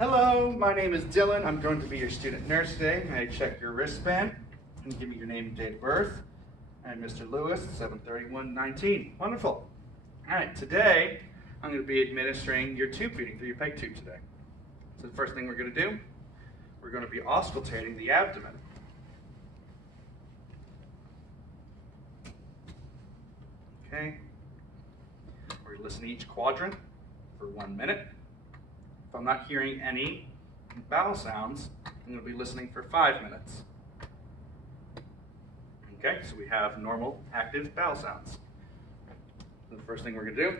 Hello, my name is Dylan. I'm going to be your student nurse today. May I check your wristband and give me your name and date of birth? I'm Mr. Lewis, 73119. Wonderful. All right, today I'm going to be administering your tube feeding through your peg tube today. So the first thing we're going to do, we're going to be auscultating the abdomen. Okay. We're going to listen to each quadrant for 1 minute. If I'm not hearing any bowel sounds, I'm going to be listening for 5 minutes. Okay, so we have normal, active bowel sounds. So the first thing we're going to do,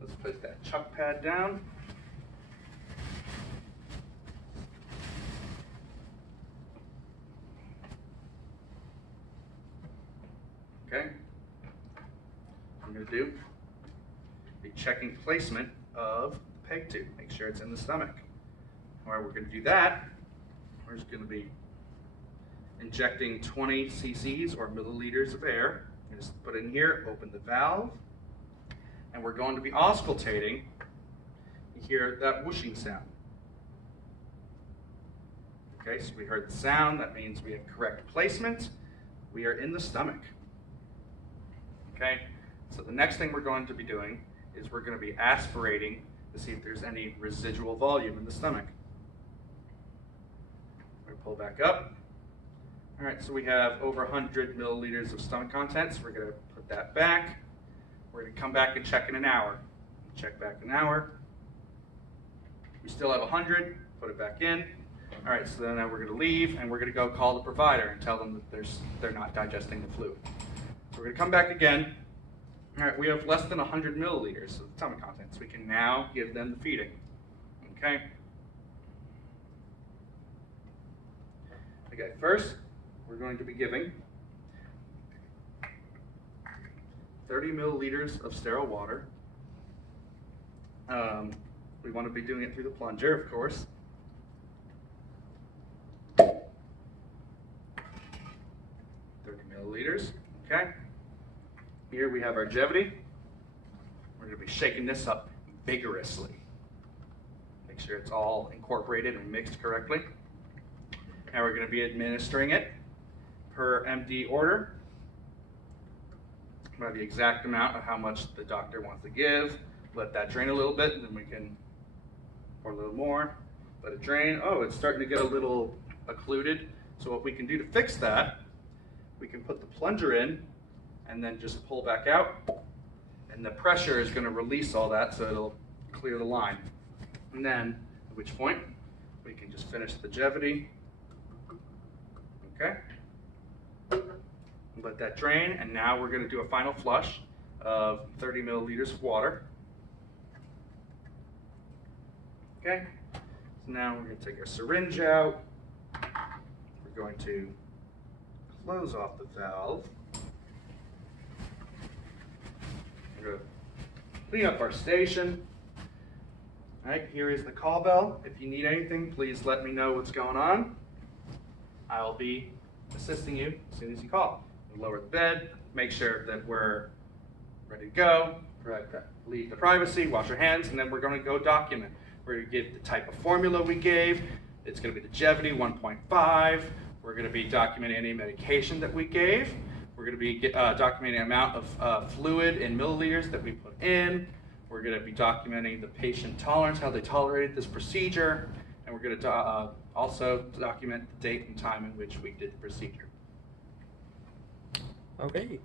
let's put that chuck pad down. Okay, what I'm going to do, be checking placement of the peg tube, make sure it's in the stomach. Alright, we're going to do that. We're just going to be injecting 20 cc's or milliliters of air. Just put it in here, open the valve, and we're going to be auscultating. You hear that whooshing sound. Okay, so we heard the sound, that means we have correct placement. We are in the stomach. Okay, so the next thing we're going to be doing is we're going to be aspirating to see if there's any residual volume in the stomach. We're going to pull back up. All right, so we have over 100 milliliters of stomach contents. We're going to put that back. We're going to come back and check in an hour. Check back an hour. We still have 100. Put it back in. All right, so then now we're going to leave and we're going to go call the provider and tell them that they're not digesting the fluid. So we're going to come back again. All right, we have less than 100 milliliters of stomach contents. We can now give them the feeding. Okay. Okay, first, we're going to be giving 30 milliliters of sterile water. We want to be doing it through the plunger, of course. 30 milliliters, okay. Here we have our Jevity. We're going to be shaking this up vigorously. Make sure it's all incorporated and mixed correctly. Now we're going to be administering it per MD order by the exact amount of how much the doctor wants to give. Let that drain a little bit, and then we can pour a little more. Let it drain. Oh, it's starting to get a little occluded. So what we can do to fix that, we can put the plunger in and then just pull back out, and the pressure is going to release all that so it'll clear the line. And then, at which point, we can just finish the Jevity. Okay? Let that drain, and now we're going to do a final flush of 30 milliliters of water. Okay? So now we're going to take our syringe out. We're going to close off the valve. We're going to clean up our station. All right, here is the call bell. If you need anything, please let me know what's going on. I'll be assisting you as soon as you call. We'll lower the bed, make sure that we're ready to go, leave the privacy, wash our hands, and then we're going to go document. We're going to give the type of formula we gave. It's going to be the Jevity 1.5. We're going to be documenting any medication that we gave. We're going to be documenting the amount of fluid in milliliters that we put in. We're going to be documenting the patient tolerance, how they tolerated this procedure. And we're going to also document the date and time in which we did the procedure. Okay.